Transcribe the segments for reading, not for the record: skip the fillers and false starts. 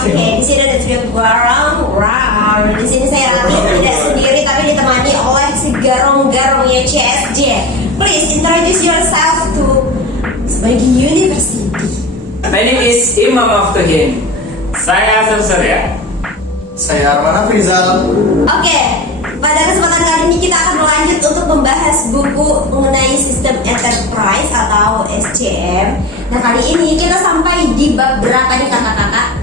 Oke, di sini ada trio garong. Wow, di sini saya Rani tidak sendiri tapi ditemani oleh si garong-garongnya CSJ. Please introduce yourself to sebagai university. My name is Imam Aftuhin. Saya Asal ya. Saya Arman Afrizal. Oke, pada kesempatan kali ini kita akan melanjut untuk membahas buku mengenai sistem enterprise atau SCM. Nah, kali ini kita sampai di bab berapa nih kakak-kakak?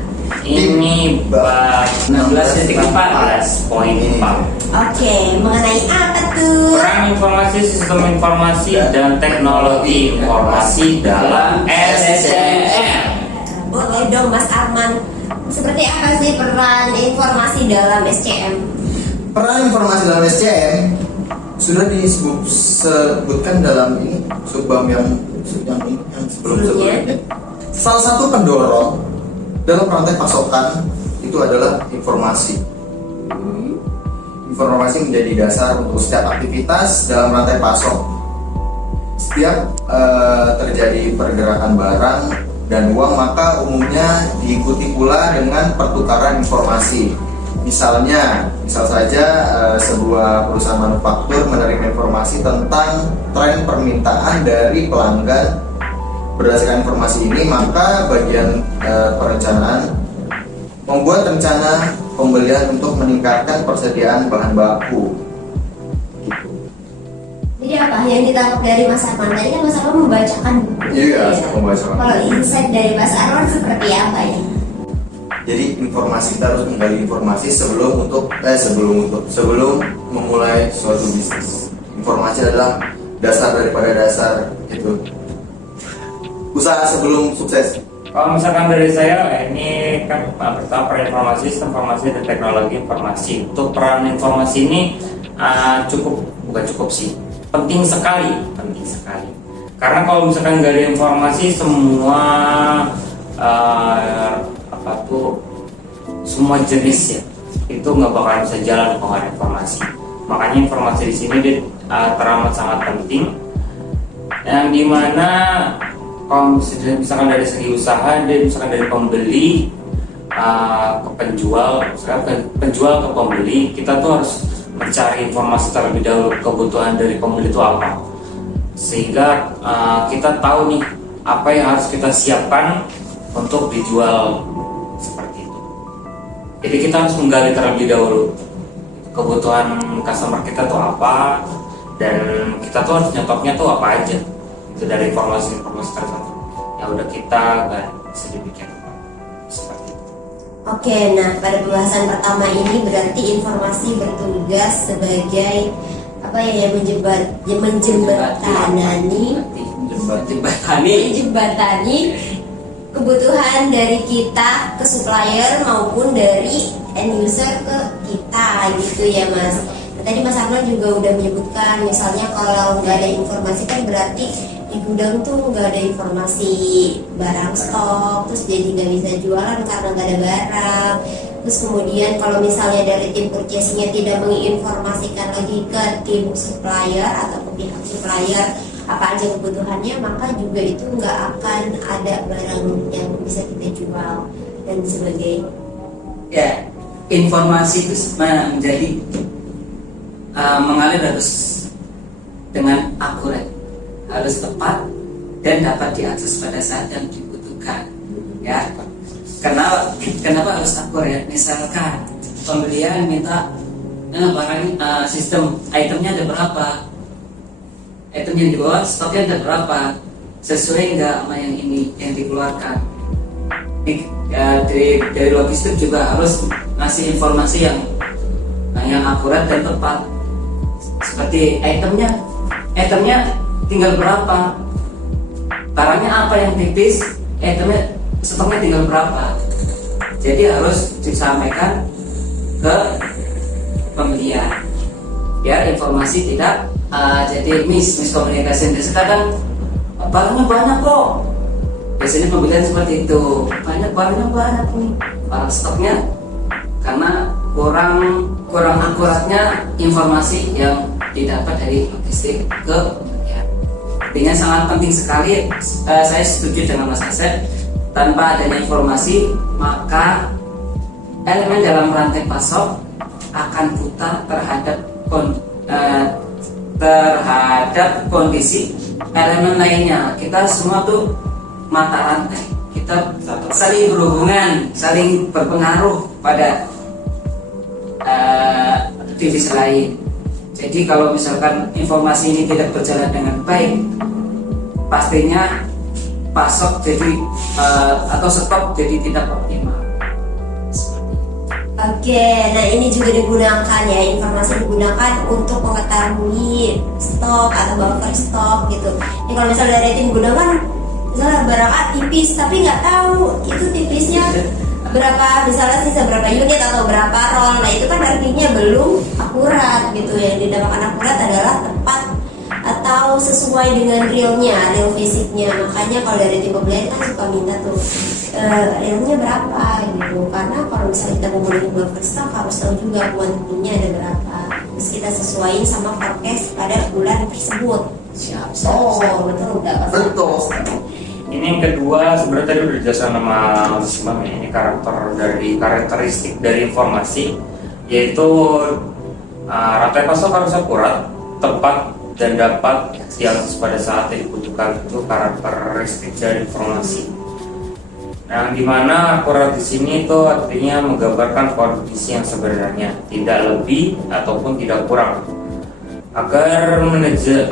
Ini bab 16.14.4. Oke, mengenai apa tuh? Peran informasi, sistem informasi, dan teknologi informasi dalam SCM. Boleh dong Mas Arman. Seperti apa sih peran informasi dalam SCM? Peran informasi dalam SCM sudah disebutkan dalam ini subbab yang sebelumnya. Salah satu pendorong dalam rantai pasokan itu adalah informasi. Informasi menjadi dasar untuk setiap aktivitas dalam rantai pasok. Setiap terjadi pergerakan barang dan uang, maka umumnya diikuti pula dengan pertukaran informasi. Misal saja sebuah perusahaan manufaktur menerima informasi tentang tren permintaan dari pelanggan. Berdasarkan informasi ini, maka bagian perencanaan membuat rencana pembelian untuk meningkatkan persediaan bahan baku. Jadi apa yang ditangkap dari Mas Arman? Tadi kan Mas Arman membacakan buku. Iya, ya? membacakan. Kalau insight dari Mas Arman seperti apa ya? Jadi informasi, kita harus menggali informasi sebelum memulai suatu bisnis. Informasi adalah dasar daripada dasar itu. Usaha sebelum sukses. Kalau misalkan dari saya, ini kan pertama peran informasi, sistem informasi, dan teknologi informasi. Untuk peran informasi ini bukan cukup sih, penting sekali. Karena kalau misalkan nggak ada informasi, semua semua jenis ya itu nggak bakalan bisa jalan kalau nggak ada informasi. Makanya informasi di sini teramat sangat penting, yang dimana kalau misalkan dari segi usaha, misalkan dari pembeli ke penjual, misalkan penjual ke pembeli, kita tuh harus mencari informasi terlebih dahulu kebutuhan dari pembeli itu apa, sehingga kita tahu nih apa yang harus kita siapkan untuk dijual seperti itu. Jadi kita harus menggali terlebih dahulu kebutuhan customer kita tuh apa, dan kita tuh harus nyetoknya tuh apa aja. Itu dari informasi-informasi tersebut yang udah kita gali sedemikian seperti itu. Oke, nah pada pembahasan pertama ini berarti informasi bertugas sebagai apa ya, menjembatani kebutuhan dari kita ke supplier maupun dari end user ke kita gitu ya Mas. Nah, tadi Mas Arman juga udah menyebutkan misalnya kalau nggak ada informasi kan berarti di gudang tuh nggak ada informasi barang stok, terus jadi nggak bisa jualan karena nggak ada barang. Terus kemudian kalau misalnya dari tim purchasing-nya tidak menginformasikan lagi ke tim supplier atau ke pihak supplier apa aja kebutuhannya, maka juga itu nggak akan ada barang yang bisa kita jual dan sebagainya. Ya, informasi itu menjadi mengalir harus dengan akurat, harus tepat dan dapat diakses pada saat yang dibutuhkan. Ya, kenapa harus akurat? Misalkan pembelian minta barang sistem itemnya ada berapa, item yang dibawa stoknya ada berapa, sesuai nggak sama yang ini yang dikeluarkan. Dari logistik juga harus ngasih informasi yang akurat dan tepat. Seperti itemnya tinggal berapa, barangnya apa yang tipis, itemnya stoknya tinggal berapa. Jadi harus disampaikan ke pembelian biar informasi tidak jadi miskomunikasi. Sekarang barangnya banyak kok, biasanya pembelian seperti itu, banyak nih barang stoknya, karena kurang akuratnya informasi yang didapat dari logistik ke pembelian. Artinya sangat penting sekali. Saya setuju dengan Mas Asep, tanpa adanya informasi maka elemen dalam rantai pasok akan buta terhadap kondisi elemen lainnya. Kita semua tuh mata rantai, kita saling berhubungan, saling berpengaruh pada divisi lain. Jadi kalau misalkan informasi ini tidak berjalan dengan baik, pastinya pasok jadi atau stok jadi tidak optimal. Oke, nah ini juga digunakan ya, informasi digunakan untuk mengetahui stok atau buffer stok gitu. Ini kalau misalnya dari tim gudang kan, misalnya barang A tipis tapi nggak tahu itu tipisnya berapa, misalnya sisa berapa unit atau berapa roll. Nah itu kan artinya belum akurat gitu. Yang dinamakan akurat adalah tepat atau sesuai dengan real fisiknya. Makanya kalau dari tim pembelian kan suka minta tuh realnya berapa gitu, karena kalau misalnya kita ngomongin buffer stock harus tahu juga kuantitasnya ada berapa, terus kita sesuaiin sama forecast pada bulan tersebut. Siap. Betul nggak Pak? Betul. Ini yang kedua, sebenarnya tadi udah dijelasin sama Mas Imam ya, ini karakteristik dari informasi, yaitu rantai pasok harus akurat, tepat, dan dapat diakses pada saat yang dibutuhkan. Itu karakteristik dari informasi. Yang dimana akurat di sini itu artinya menggambarkan kondisi yang sebenarnya, tidak lebih ataupun tidak kurang, agar manajer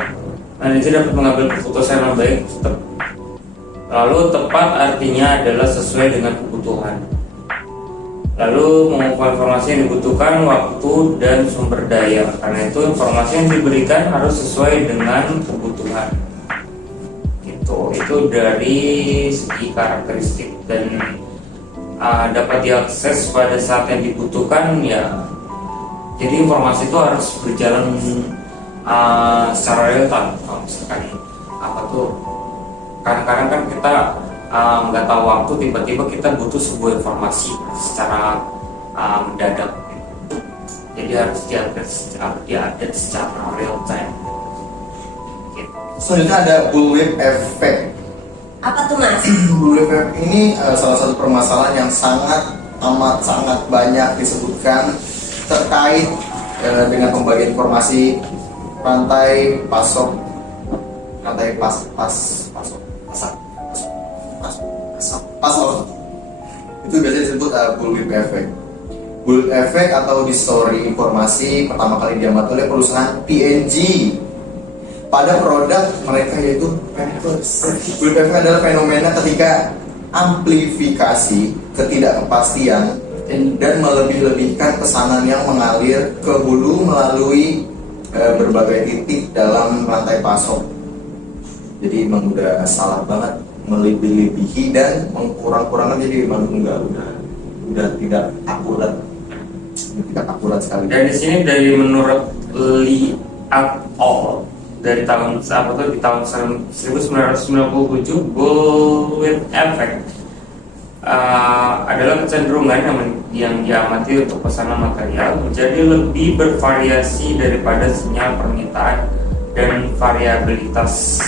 dapat mengambil keputusan yang baik. Lalu tepat artinya adalah sesuai dengan kebutuhan. Lalu mengumpulkan informasi yang dibutuhkan, waktu dan sumber daya. Karena itu informasi yang diberikan harus sesuai dengan kebutuhan. Itu dari segi karakteristik dan dapat diakses pada saat yang dibutuhkan ya. Jadi informasi itu harus berjalan secara real time. Kalau misalkan apa tuh, kadang-kadang kan kita nggak tahu waktu, tiba-tiba kita butuh sebuah informasi secara mendadak. Jadi harus diupdate secara real time. Selanjutnya ada bullwhip effect. Apa tuh Mas? Bullwhip effect ini salah satu permasalahan yang sangat banyak disebutkan terkait dengan pembagian informasi rantai pasok, pasok. Itu biasanya disebut bullwhip effect. Bullwhip effect atau distorsi informasi pertama kali diamati oleh perusahaan P&G pada produk mereka, yaitu Pampers. Bullwhip effect adalah fenomena ketika amplifikasi ketidakpastian dan melebih-lebihkan pesanan yang mengalir ke hulu melalui berbagai titik dalam rantai pasok. Jadi emang udah salah banget, melebih-lebihi dan mengkurang-kurangkan, jadi emang udah tidak akurat sekali. Dan di sini dari menurut Lee et al. Dari tahun di tahun 1997, bullwhip effect adalah kecenderungan yang diamati untuk pesanan material menjadi lebih bervariasi daripada sinyal permintaan dan variabilitas,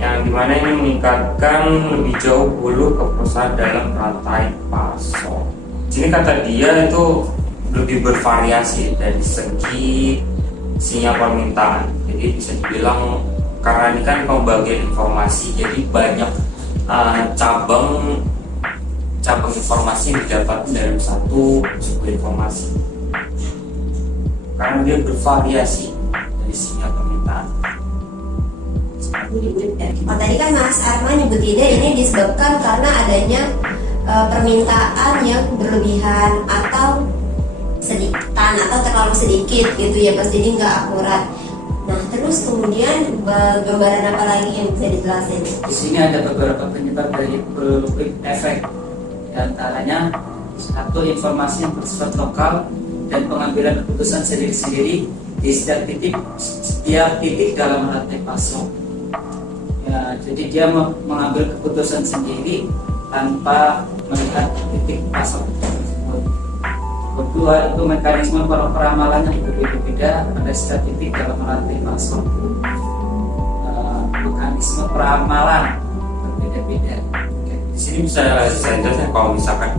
yang dimana ini meningkatkan lebih jauh hulu ke perusahaan dalam rantai pasok. Sini kata dia itu lebih bervariasi dari segi sinyal permintaan. Jadi bisa dibilang karena ini kan pembagian informasi, jadi banyak cabang informasi yang didapat dalam sebuah informasi. Karena dia bervariasi dari sinyal permintaan. Oh, tadi kan Mas Arman nyebutinnya ini disebabkan karena adanya permintaan yang berlebihan atau sedikitan atau terlalu sedikit gitu ya Mas, jadi nggak akurat. Nah terus kemudian gambaran apa lagi yang bisa dijelasin? Di sini ada beberapa penyebab dari bullwhip effect. Di antaranya satu, informasi yang bersifat lokal dan pengambilan keputusan sendiri-sendiri di setiap titik dalam rantai pasok. Ya, jadi dia mengambil keputusan sendiri tanpa melihat titik pasok tersebut. Kedua, itu mekanisme peramalan yang berbeda-beda pada setiap titik dalam rantai pasok. Mekanisme peramalan berbeda-beda. Di sini bisa saya jelaskan kalau misalkan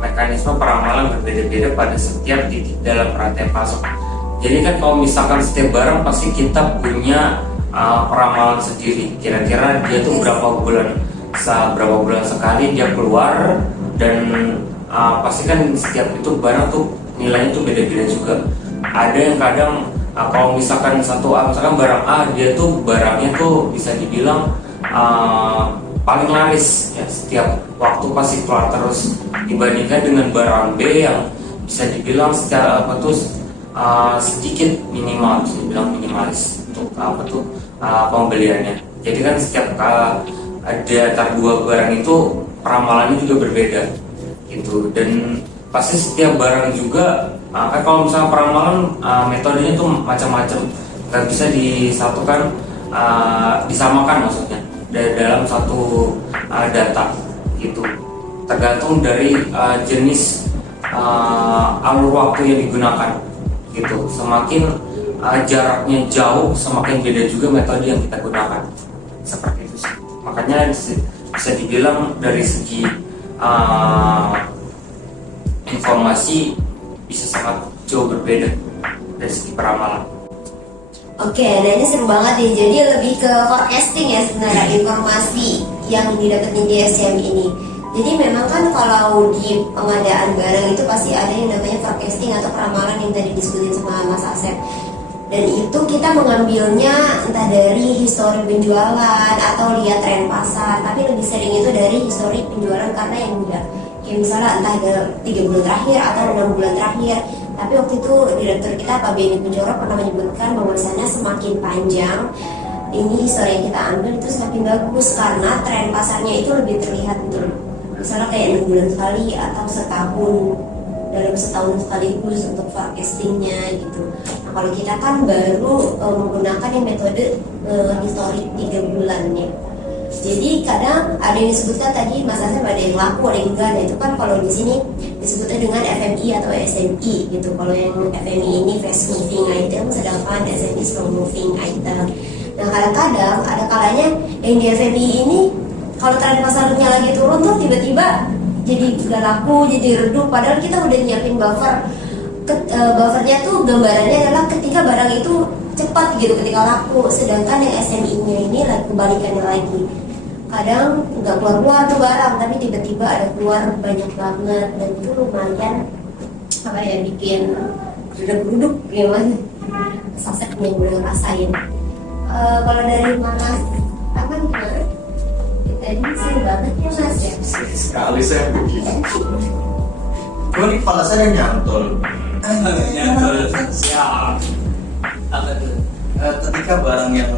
mekanisme peramalan peramalan berbeda-beda pada setiap titik dalam rantai pasok. Jadi kan kalau misalkan setiap barang pasti kita punya peramalan sendiri. Kira-kira dia tuh berapa bulan sekali dia keluar, dan pasti kan setiap itu barang tuh nilainya tuh beda-beda juga. Ada yang kadang kalau misalkan misalkan barang A, dia tuh barangnya tuh bisa dibilang paling laris ya, setiap waktu pasti keluar terus, dibandingkan dengan barang B yang bisa dibilang secara sedikit minimal, bisa dibilang minimalis untuk pembeliannya. Jadi kan setiap ada antara dua barang itu peramalannya juga berbeda gitu, dan pasti setiap barang juga kan kalau misalnya peramalan metodenya tuh macam-macam, nggak bisa disamakan maksudnya dalam satu data gitu, tergantung dari jenis alur waktu yang digunakan gitu. Semakin jaraknya jauh, semakin beda juga metode yang kita gunakan, seperti itu sih. Makanya bisa dibilang dari segi informasi bisa sangat jauh berbeda dari segi peramalan. Oke, nah ini seru banget nih. Jadi lebih ke forecasting ya sebenarnya informasi yang didapetin di SCM ini. Jadi memang kan kalau di pengadaan barang itu pasti ada yang namanya forecasting atau peramalan yang tadi disebutin sama Mas Asep. Dan itu kita mengambilnya entah dari histori penjualan atau lihat tren pasar, tapi lebih sering itu dari histori penjualan karena yang udah kayak misalnya entah 3 bulan terakhir atau 6 bulan terakhir. Tapi waktu itu direktur kita Pak Benny Kunchoro pernah menyebutkan bahwasannya semakin panjang ini histori yang kita ambil itu semakin bagus karena tren pasarnya itu lebih terlihat gitu. Misalnya kayak 6 bulan sekali atau dalam setahun sekaligus untuk forecastingnya gitu. Nah kalau kita kan baru menggunakan yang metode historik 3 bulannya. Jadi kadang ada yang disebutkan tadi Mas Asep ada yang laku, ada yang enggak. Nah itu kan kalau di sini disebutnya dengan FMI atau SMI gitu. Kalau yang FMI ini fast moving item, sedangkan SMI slow moving item. Nah kadang-kadang ada kalanya yang di FMI ini kalau tren pasarnya lagi turun tuh tiba-tiba jadi gak laku, jadi redup. Padahal kita udah nyiapin buffer. Buffernya tuh gambarannya adalah ketika barang itu cepat gitu, ketika laku. Sedangkan yang SMI-nya ini kebalikannya lagi. Kadang nggak keluar tuh barang, tapi tiba-tiba ada keluar banyak banget, dan itu lumayan bikin geruduk gimana. Sasek yang udah ngerasain. Kalau dari Mas apa gimana? Tadi seru banget ya Mas ya. Sekali saya begini. Gue di kepala saya nyantol. Siap. Apa tuh? Ketika barang yang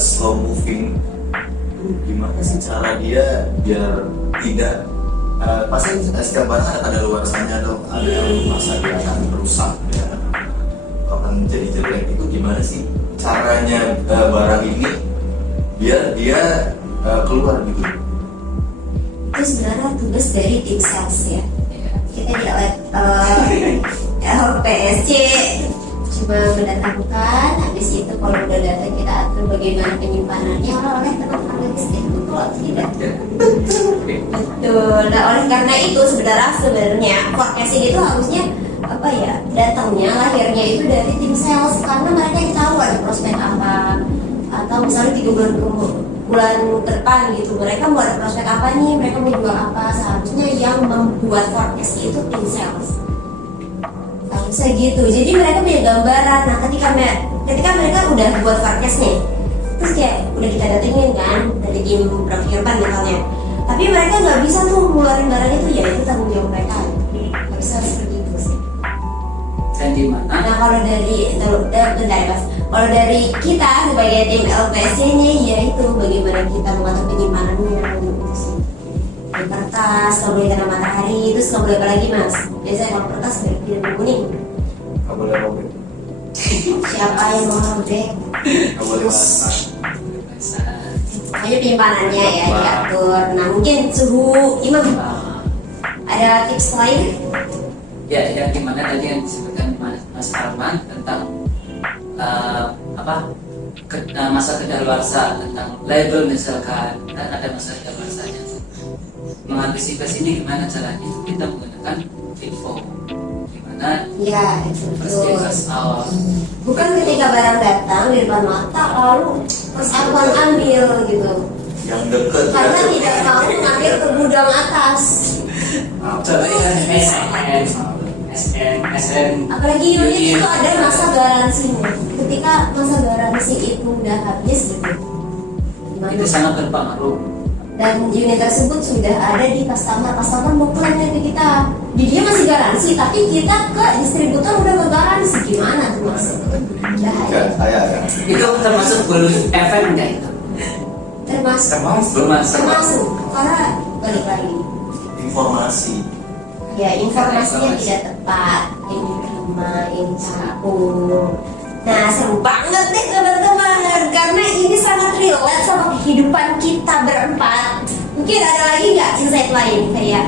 slow moving, gimana sih cara dia biar tidak pasti setiap barang ada kadaluarsanya dong, ada yang masa dia akan rusak, ya akan jadi jelek. Itu gimana sih caranya barang ini biar dia keluar gitu? Itu sebenarnya tugas dari tim sales ya. Kita di LPSC cuma mendatangkan, habis itu kalau udah datang kita atur bagaimana penyimpanannya oleh teman-teman logistik betul tidak? Betul. Nah oleh karena itu sebenarnya forecasting itu harusnya datangnya lahirnya itu dari tim sales, karena mereka yang tahu ada prospek apa, atau misalnya 3 bulan ke depan gitu, mereka mau ada prospek apa nih, mereka mau jual apa. Seharusnya yang membuat forecast itu tim sales, harusnya gitu. Jadi mereka punya gambaran. Nah ketika mereka udah buat forecast nih, terus kayak udah kita datengin kan dari tim procurement misalnya, tapi mereka nggak bisa tuh ngeluarin barang itu, ya itu tanggung jawab mereka. Nggak bisa seperti itu sih. Dan di mana? Nah kalau dari kita sebagai tim LPSC-nya, yaitu bagaimana kita mengatur penyimpanannya gitu sih. Di kertas, nggak boleh kena matahari, terus nggak boleh apa lagi Mas? Biasanya kalau kertas tidak kuning. Nggak boleh robek. Siapa yang mau robek? Nggak boleh basah. Pokoknya penyimpanannya ya diatur. Nah mungkin suhu Imam ada tips lain? Ya, yang dimana tadi yang disebutkan Mas Arman tentang masa kedaluarsa, tentang label misalkan, kan ada masa kedaluarsanya. Mengantisipasi ini gimana caranya? Kita menggunakan melakukan FIFO, gimana Ya, itu first in betul. first out. Bukan ketika barang datang di depan mata lalu terus abang ambil gitu. Yang deket ya. Karena tidak mau ngambil ke gudang atas. Contohnya SN. Apalagi unit itu ada masa garansinya. Ketika masa garansi itu udah habis gitu, gimana? Itu sangat berpengaruh. Dan unit tersebut sudah ada di customer mau klaimnya ke kita. Di dia masih garansi, tapi kita ke distributor udah ke garansi, gimana tuh mas? Ya, Bahaya. ya. Itu termasuk bullshit efek enggak itu? Termasuk karena balik lagi. Informasi. Ya, informasinya tidak tepat, yang diterima, yang campur. Nah, seru banget nih teman-teman, karena ini sangat relate sama kehidupan kita berempat. Mungkin ada lagi nggak insight lain kayak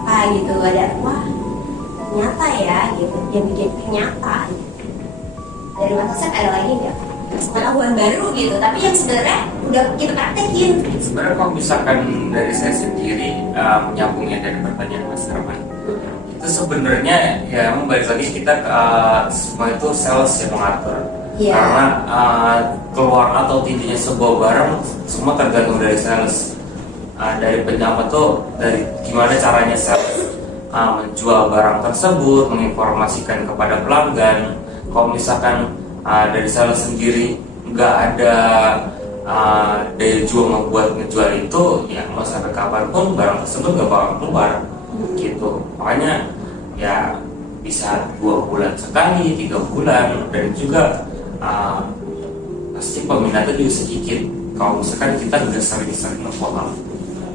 apa gitu, ada wah ternyata ya gitu, yang bikin ternyata gitu. Dari Mas Asep ada lagi nggak pengetahuan baru gitu, tapi yang sebenarnya udah kita praktekin. Sebenarnya kalau misalkan dari saya sendiri menyambungnya dari pertanyaan Mas Herman, itu sebenarnya ya emang balik lagi kita semua itu sales yang mengatur. Iya. Karena keluar atau tidaknya sebuah barang semua tergantung dari sales. Dari penyapa tuh dari gimana caranya sales menjual barang tersebut, menginformasikan kepada pelanggan. Kalau misalkan dari sales sendiri nggak ada daya jual membuat ngejual itu, ya mau sampai kapanpun barang tersebut nggak bakal keluar gitu. Makanya ya bisa 2 bulan sekali, 3 bulan, dan juga pasti peminatnya juga sedikit kalau misalkan kita nggak sering-sering nge-follow.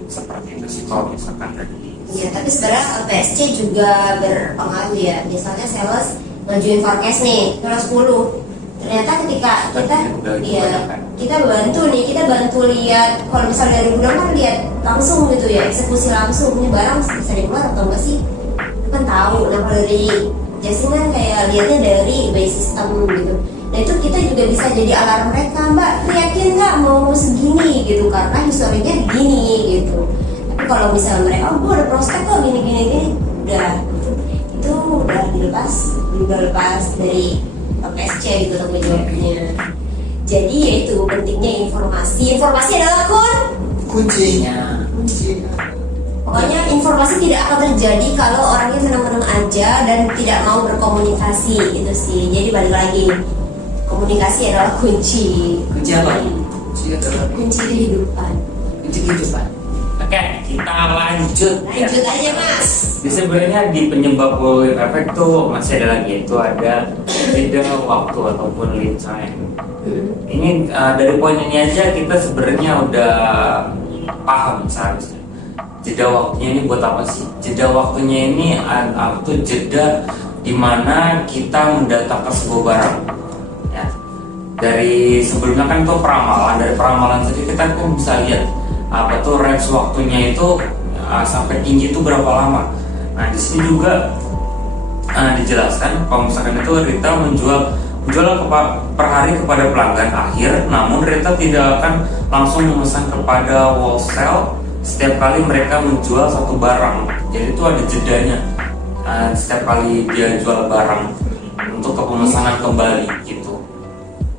Seperti itu sih kalau misalkan tadi. Iya, tapi sebenarnya LPSC juga berpengaruh ya. Misalnya sales ngajuin forecast nih, kelas 10. Ternyata ketika kita bantu lihat, kalau misalnya dari gudang kan lihat langsung gitu ya, eksekusi langsung, ini barang bisa keluar atau enggak sih, itu kan tahu. Nah kalau dari Jasing kan kayak lihatnya dari by system gitu. Nah itu kita juga bisa jadi alarm mereka, mbak yakin nggak mau segini gitu, karena historinya begini gitu. Tapi kalau misalnya mereka, oh gue ada prospek kok gini, udah itu udah dilepas dari PSC gitu tanggung jawabnya. Jadi yaitu pentingnya informasi adalah Kuncinya. pokoknya informasi tidak akan terjadi kalau orangnya senang-senang aja dan tidak mau berkomunikasi gitu sih. Jadi balik lagi, komunikasi adalah kunci Kunci adalah kunci kehidupan. kunci kehidupan. Oke, kita lanjut. Lanjut aja mas. Sebenarnya di penyebab bullwhip effect tuh masih ada lagi, itu ada jeda waktu ataupun lead time. Ini dari poin ini aja kita sebenarnya udah paham seharusnya. Jeda waktunya ini buat apa sih? Jeda waktunya ini itu jeda dimana kita mendatangkan sebuah barang. Ya. Dari sebelumnya kan itu peramalan, dari peramalan saja kita kan bisa lihat apa tuh range waktunya itu sampai tinggi itu berapa lama. Nah di sini juga dijelaskan kalau misalkan itu Rita menjual per hari kepada pelanggan akhir, namun Rita tidak akan langsung memesan kepada wholesale setiap kali mereka menjual satu barang. Jadi itu ada jedanya setiap kali dia jual barang untuk pemesanan kembali gitu.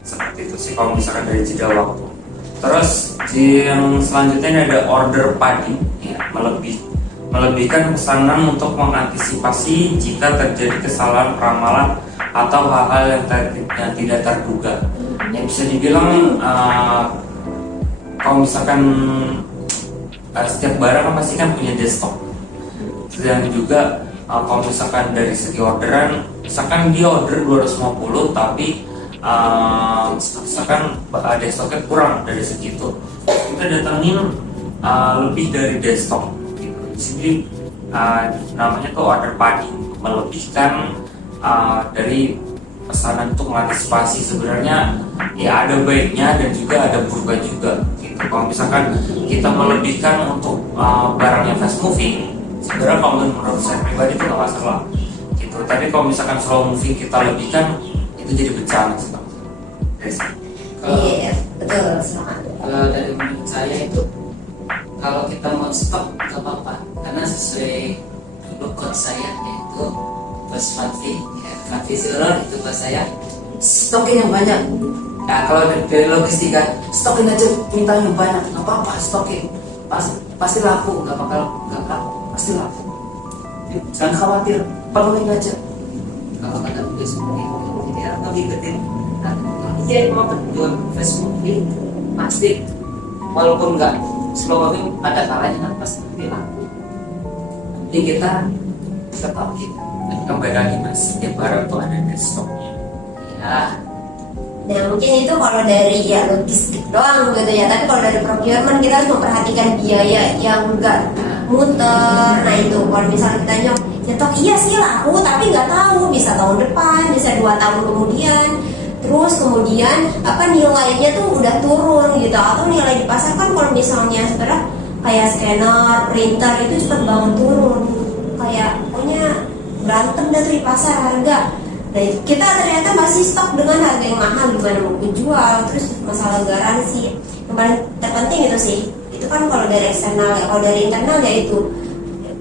Seperti itu sih kalau misalkan dari jeda waktu. Terus yang selanjutnya ini ada order padding, ya, melebihkan pesanan untuk mengantisipasi jika terjadi kesalahan peramalan atau hal-hal yang tidak terduga. Yang bisa dibilang kalau misalkan setiap barang kan pasti kan punya desktop. Dan juga kalau misalkan dari segi orderan, misalkan dia order 250 tapi misalkan desktopnya kurang dari segitu, kita datangin lebih dari desktop gitu. Di sini namanya tuh order padding, melebihkan dari pesanan untuk mengantisipasi. Sebenarnya ya ada baiknya dan juga ada buruknya juga gitu. Kalau misalkan kita melebihkan untuk barang yang fast moving, sebenarnya kalau menurut saya pribadi itu nggak masalah gitu. Tapi kalau misalkan slow moving kita lebihkan, itu jadi bencana sih. Iya betul, semangat. Kalau dari menurut saya itu, kalau kita mau stop nggak apa-apa, karena sesuai dulu coach saya yaitu bos Fatih, ya, Fatih Zilor itu bos saya stokin yang banyak. Nah kalau dari logistika stokin aja minta yang banyak, nggak apa-apa stokin, pasti laku, nggak laku, pasti laku. Jangan khawatir, perluin aja. Kalau kata beliau seperti itu, jadi apa ngikutin? Dia mau jual Facebook ini pasti, walaupun nggak seluruhnya ada kalanya kan pasti laku. Jadi kita tetap kita. Kembali lagi mas, setiap barang tuh ada stoknya. Ya, Nah mungkin itu kalau dari ya logistik doang gitu ya. Tapi kalau dari procurement kita harus memperhatikan biaya yang enggak muter. Nah itu kalau misalnya kita nyetok iya sih laku tapi nggak tahu bisa tahun depan, bisa 2 tahun kemudian. Terus kemudian apa nilainya tuh udah turun gitu, atau nilai di pasar kan kalau misalnya sebenarnya kayak scanner, printer itu cepet banget turun. Kayak pokoknya berantem dah tuh di pasar harga. Nah itu kita ternyata masih stok dengan harga yang mahal, gimana mau jual. Terus masalah garansi yang paling terpenting itu sih, itu kan kalau dari eksternal ya. Kalau dari internal ya itu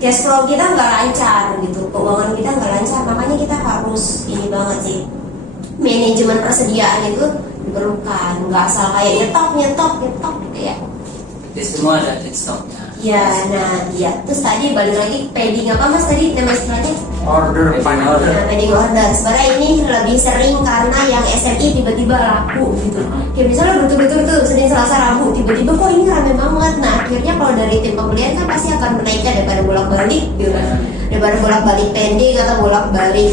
cash flow kita nggak lancar gitu, keuangan kita nggak lancar, makanya kita harus ini banget sih, manajemen persediaan itu diperlukan, nggak asal kayak nyetok gitu ya. jadi semua ada di stoknya. Ya, nah ya. Terus tadi balik lagi padding apa mas tadi nama istilahnya? Order final order. Nah, padding order. Sebenarnya ini lebih sering karena yang SMI tiba-tiba laku gitu. Ya misalnya betul-betul tuh Senin Selasa Rabu tiba-tiba kok ini rame banget. Nah akhirnya kalau dari tim pembelian kan pasti akan menaikkan daripada bolak-balik gitu kan. Daripada bolak-balik pending atau bolak-balik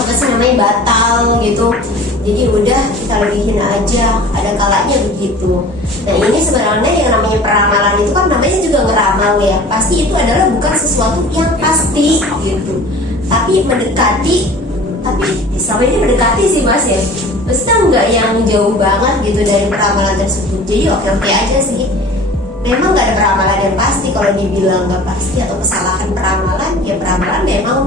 apa sih namanya batal gitu. Jadi udah kita lebihin aja, ada kalanya begitu. Nah ini sebenarnya yang namanya peramalan itu kan namanya juga ngeramal ya. Pasti itu adalah bukan sesuatu yang pasti gitu. Tapi mendekati, tapi selama ini mendekati sih mas ya. Maksudnya nggak yang jauh banget gitu dari peramalan tersebut. Jadi oke-oke aja sih. Memang nggak ada peramalan yang pasti. Kalau dibilang nggak pasti atau kesalahan peramalan, ya peramalan memang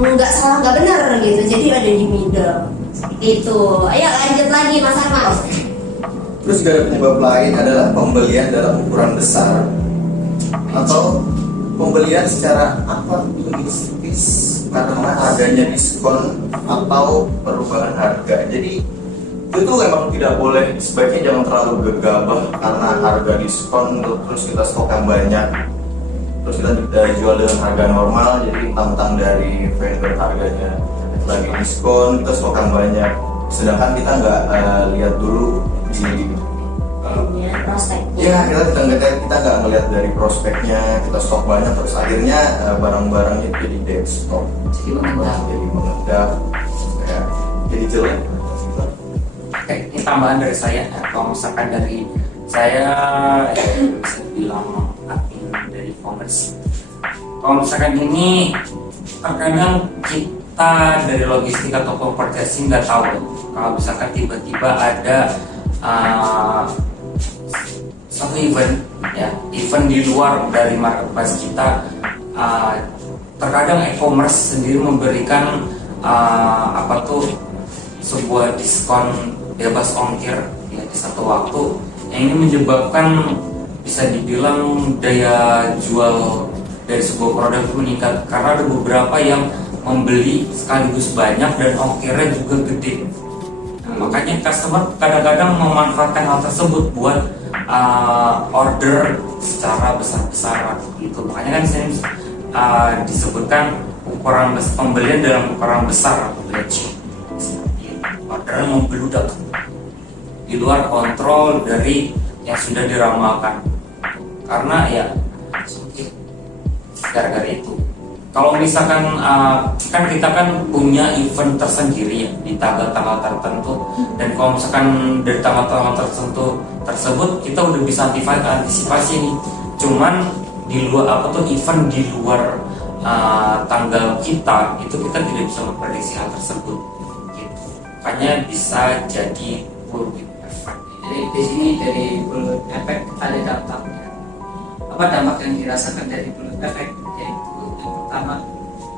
nggak salah nggak benar gitu. Jadi ada di middle. Itu, ayo lanjut lagi Mas Arman. Terus juga ada penyebab lain adalah pembelian dalam ukuran besar atau pembelian secara aktivis karena adanya diskon atau perubahan harga. Jadi itu memang tidak boleh, sebaiknya jangan terlalu gegabah karena harga diskon terus kita stok yang banyak, terus kita jual dengan harga normal. Jadi mentang-mentang dari vendor harganya lagi diskon kita stok yang banyak, sedangkan kita nggak lihat dulu di prospeknya. ya kita nggak ngelihat dari prospeknya, kita stok banyak terus akhirnya barang-barangnya jadi dead stock, jadi meledak, jadi jelek. Oke, ini tambahan dari saya. Kalau misalkan dari saya bisa bilang admin dari e-commerce. Kalau misalkan ini terkadang kita dari logistik atau purchasing nggak tahu kalau misalkan tiba-tiba ada satu event di luar dari marketplace kita. Terkadang e-commerce sendiri memberikan sebuah diskon bebas ongkir ya, di satu waktu yang ini menyebabkan bisa dibilang daya jual dari sebuah produk itu meningkat karena ada beberapa yang membeli sekaligus banyak dan ongkirnya juga gede. Nah, makanya customer kadang-kadang memanfaatkan hal tersebut buat order secara besar-besaran gitu. Makanya kan sini disebutkan ukuran pembelian dalam ukuran besar atau batch. Ordernya membeludak di luar kontrol dari yang sudah diramalkan karena ya gara-gara itu. Kalau misalkan kan kita kan punya event tersendiri ya di tanggal-tanggal tertentu, dan kalau misalkan dari tanggal-tanggal tertentu tersebut kita udah bisa antisipasi nih. Cuman di luar event di luar tanggal kita itu kita tidak bisa memprediksi hal tersebut. Gitu. Makanya bisa jadi bullwhip effect. Jadi di sini dari bullwhip effect ada dampaknya. Apa dampak yang dirasakan dari bullwhip effect? Yaitu yang pertama,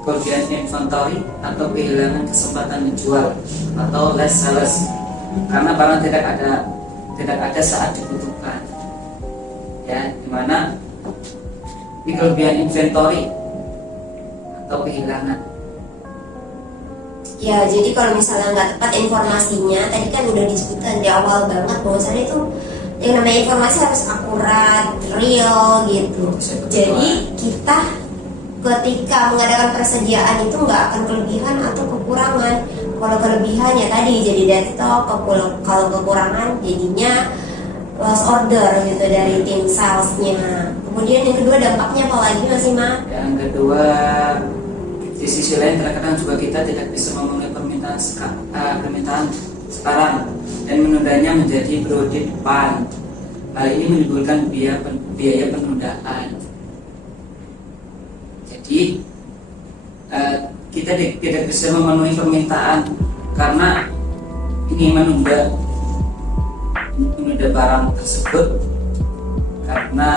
kerugian inventory atau kehilangan kesempatan menjual atau less sales karena barang tidak ada saat dibutuhkan. Ya, dimana di kelebihan inventory atau kehilangan? Ya, jadi kalau misalnya nggak tepat informasinya, tadi kan udah disebutkan di awal banget bahwasannya itu yang namanya informasi harus akurat, real gitu. Jadi kita ketika mengadakan persediaan itu nggak akan kelebihan atau kekurangan. Kalau kelebihan ya tadi jadi dead stock, kalau kekurangan jadinya lost order gitu dari tim salesnya. Kemudian yang kedua dampaknya apa lagi Mas Ima? Yang kedua, di sisi lain terkadang juga kita tidak bisa memenuhi permintaan sekarang dan menundanya menjadi periode depan. Hal ini menimbulkan biaya penundaan. Jadi kita tidak bisa memenuhi permintaan karena ingin menunda barang tersebut karena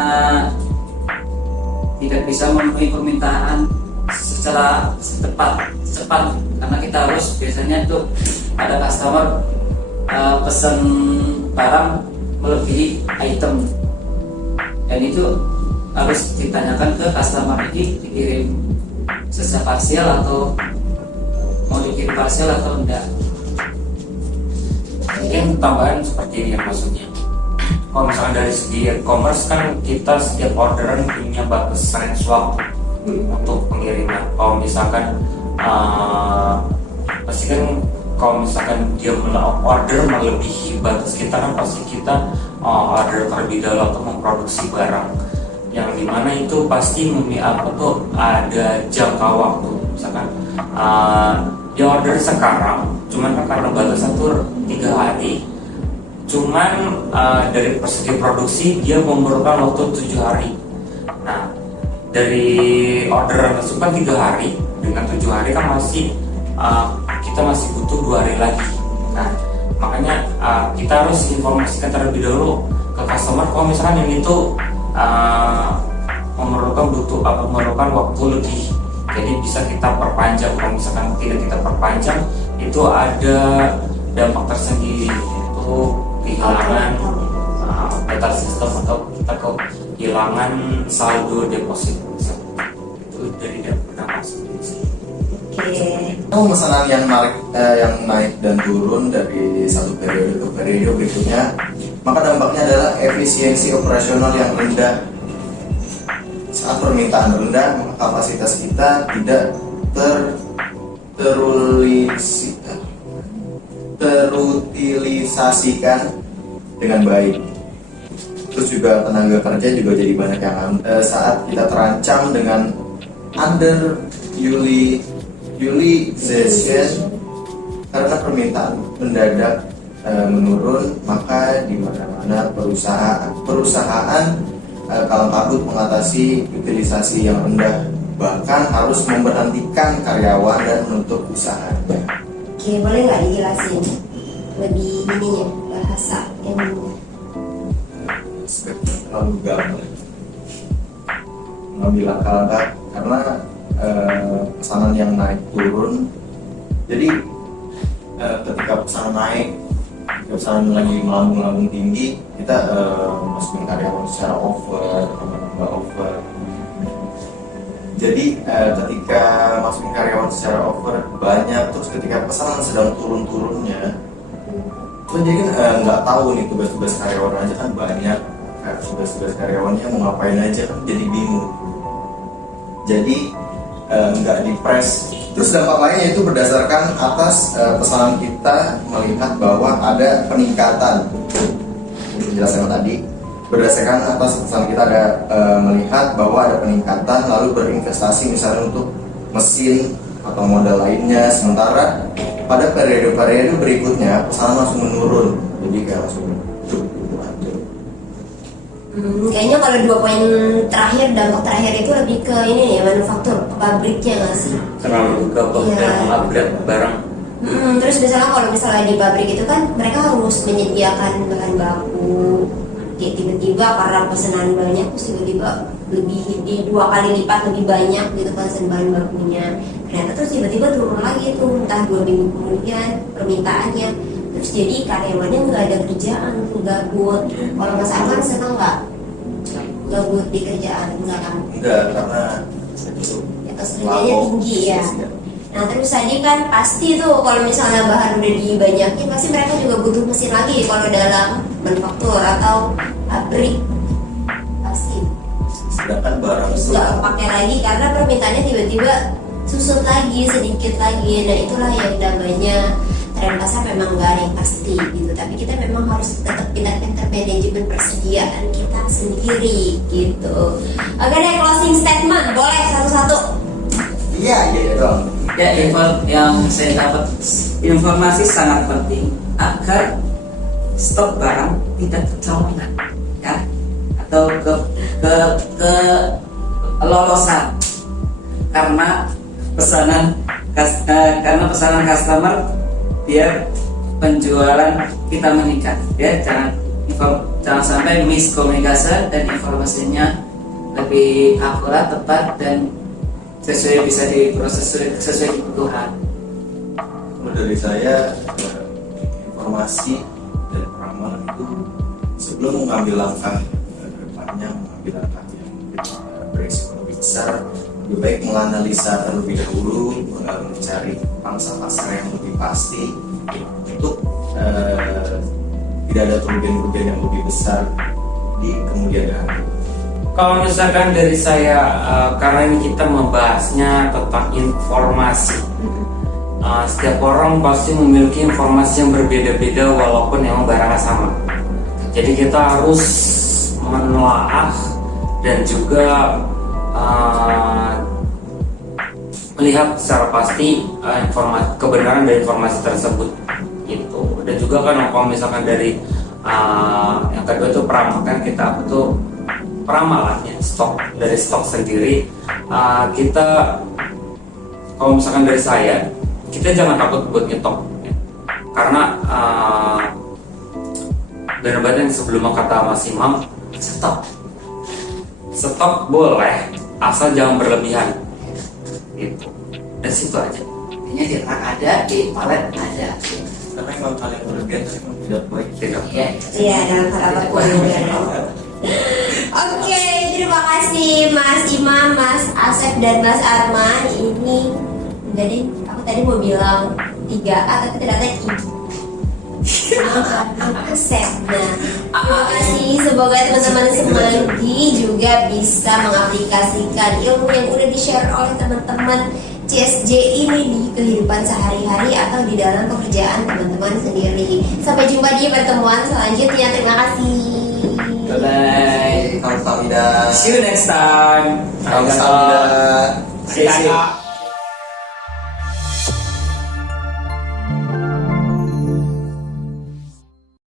tidak bisa memenuhi permintaan secara cepat karena kita harus biasanya tuh ada customer pesan barang melebihi item dan itu harus ditanyakan ke customer ini dikirim secara parsial atau mau dikirim parsial atau enggak. Mungkin tambahan seperti ini ya maksudnya. Kalau misalnya dari segi e-commerce kan kita setiap orderan punya batas range waktu untuk pengiriman. Kalau misalkan pasti kan kalau misalkan dia order melebihi batas kita kan pasti kita order terlebih dahulu atau memproduksi barang yang dimana itu pasti ada jangka waktu. Misalkan dia order sekarang cuman kan karena batasan tuh 3 hari, cuman dari persegi produksi dia memerlukan waktu 7 hari. Nah dari orderan tersebut kan 3 hari, dengan 7 hari kan kita masih butuh 2 hari lagi. Nah makanya kita harus informasikan terlebih dahulu ke customer kalau misalkan yang itu memerlukan waktu lebih, jadi bisa kita perpanjang. Kalau misalkan tidak kita perpanjang itu ada dampak tersendiri, yaitu kehilangan data sistem atau kita kehilangan saldo deposit. Itu dari dana sendiri. Pesanan yang naik dan turun dari satu periode ke periode berikutnya, maka dampaknya adalah efisiensi operasional yang rendah. Saat permintaan rendah, maka kapasitas kita tidak terutilisasikan dengan baik. Terus juga tenaga kerja juga jadi banyak yang saat kita terancam dengan underutilization karena permintaan mendadak menurun, maka di mana-mana perusahaan kalang kabut mengatasi utilisasi yang rendah, bahkan harus memberhentikan karyawan dan menutup usahanya. Oke, boleh nggak dijelasin lebih ininya bahasa yang terlalu gampang mengambil langkah-langkah karena pesanan yang naik turun. Jadi ketika pesanan naik, pesanan lagi melambung tinggi, kita masukin karyawan secara over. Jadi ketika masukin karyawan secara over banyak, terus ketika pesanan sedang turun-turunnya, itu jadi nggak tahu nih tugas-tugas karyawan aja kan banyak, tugas-tugas karyawannya mau ngapain aja kan jadi bingung. Jadi nggak dipres. Terus dampak lainnya itu berdasarkan atas pesanan kita melihat bahwa ada peningkatan. Penjelasan tadi berdasarkan atas pesanan kita ada melihat bahwa ada peningkatan, lalu berinvestasi misalnya untuk mesin atau modal lainnya. Sementara pada periode-periode berikutnya pesanan langsung menurun, jadi kayak langsung hancur. Kayaknya kalau 2 poin terakhir, dampak terakhir itu lebih ke ini nih, manufaktur, ke pabriknya nggak sih? Terlalu gabah dan mengupgrade barang. Terus misalnya kalau misalnya di pabrik itu kan mereka harus menyediakan bahan baku, kayak tiba-tiba karena pesanan banyak terus tiba-tiba lebih di 2 kali lipat lebih banyak gitu kan bahan bakunya. Ternyata terus tiba-tiba turun lagi tuh entah 2 minggu kemudian permintaannya. Terus jadi karyawannya nggak ada kerjaan tuh, gabut. Kalau Mas Arman seneng nggak gabut di kerjaan? Enggak kan? Enggak, karena Ya ongkos kerjanya tinggi ya. Nah terus tadi kan pasti tuh kalau misalnya bahan udah dibanyakin pasti mereka juga butuh mesin lagi kalau dalam manufaktur atau pabrik pasti Sedangkan barang itu nggak pakai lagi karena permintaannya tiba-tiba susut lagi sedikit lagi. Nah itulah yang namanya tren pasar memang nggak ada yang pasti gitu. Tapi kita memang harus tetap pintar-pintar manajemen persediaan kita sendiri gitu. Oke deh closing statement boleh satu-satu. iya dong. Ya, yang saya dapat informasi sangat penting agar stok barang tidak kecolongan, ya, atau ke lolosan karena karena pesanan customer biar penjualan kita meningkat, ya. Jangan sampai miskomunikasi dan informasinya lebih akurat, tepat dan sesuai bisa diproses sesuai kebutuhan. Dari saya informasi dan peramal itu sebelum mengambil langkah ke depannya, mengambil langkah yang berisiko lebih besar, lebih baik menganalisa terlebih dahulu, mencari pangsa pasar yang lebih pasti untuk tidak ada kerugian-kerugian yang lebih besar di kemudian hari. Kalau misalkan dari saya, karena ini kita membahasnya tentang informasi, setiap orang pasti memiliki informasi yang berbeda-beda walaupun memang barangnya sama. Jadi kita harus menelaah dan juga melihat secara pasti kebenaran dari informasi tersebut gitu. Dan juga kan kalau misalkan dari yang kedua itu peramakan kita betul peramalannya dari stok sendiri. Kita kalau misalkan dari saya, kita jangan takut buat nyetok ya. Karena benar-benar yang sebelum kata Mas Imam, stok boleh asal jangan berlebihan gitu. Dan situ aja. Intinya di rak ada, di palet ada. Karena kalau kalian berlebihan memang tidak baik. Iya. Iya dalam hal apapun. Oke, terima kasih Mas Imam, Mas Asep dan Mas Arman. Ini enggak deh, aku tadi mau bilang 3A tapi ternyata I. Asep. Nah, terima kasih. Semoga teman-teman semanggi juga bisa mengaplikasikan ilmu yang udah di-share oleh teman-teman CSJ ini di kehidupan sehari-hari atau di dalam pekerjaan teman-teman sendiri. Sampai jumpa di pertemuan selanjutnya. Terima kasih. Bye. Kamsahamnida. See you next time. Kamsahamnida. Stay safe.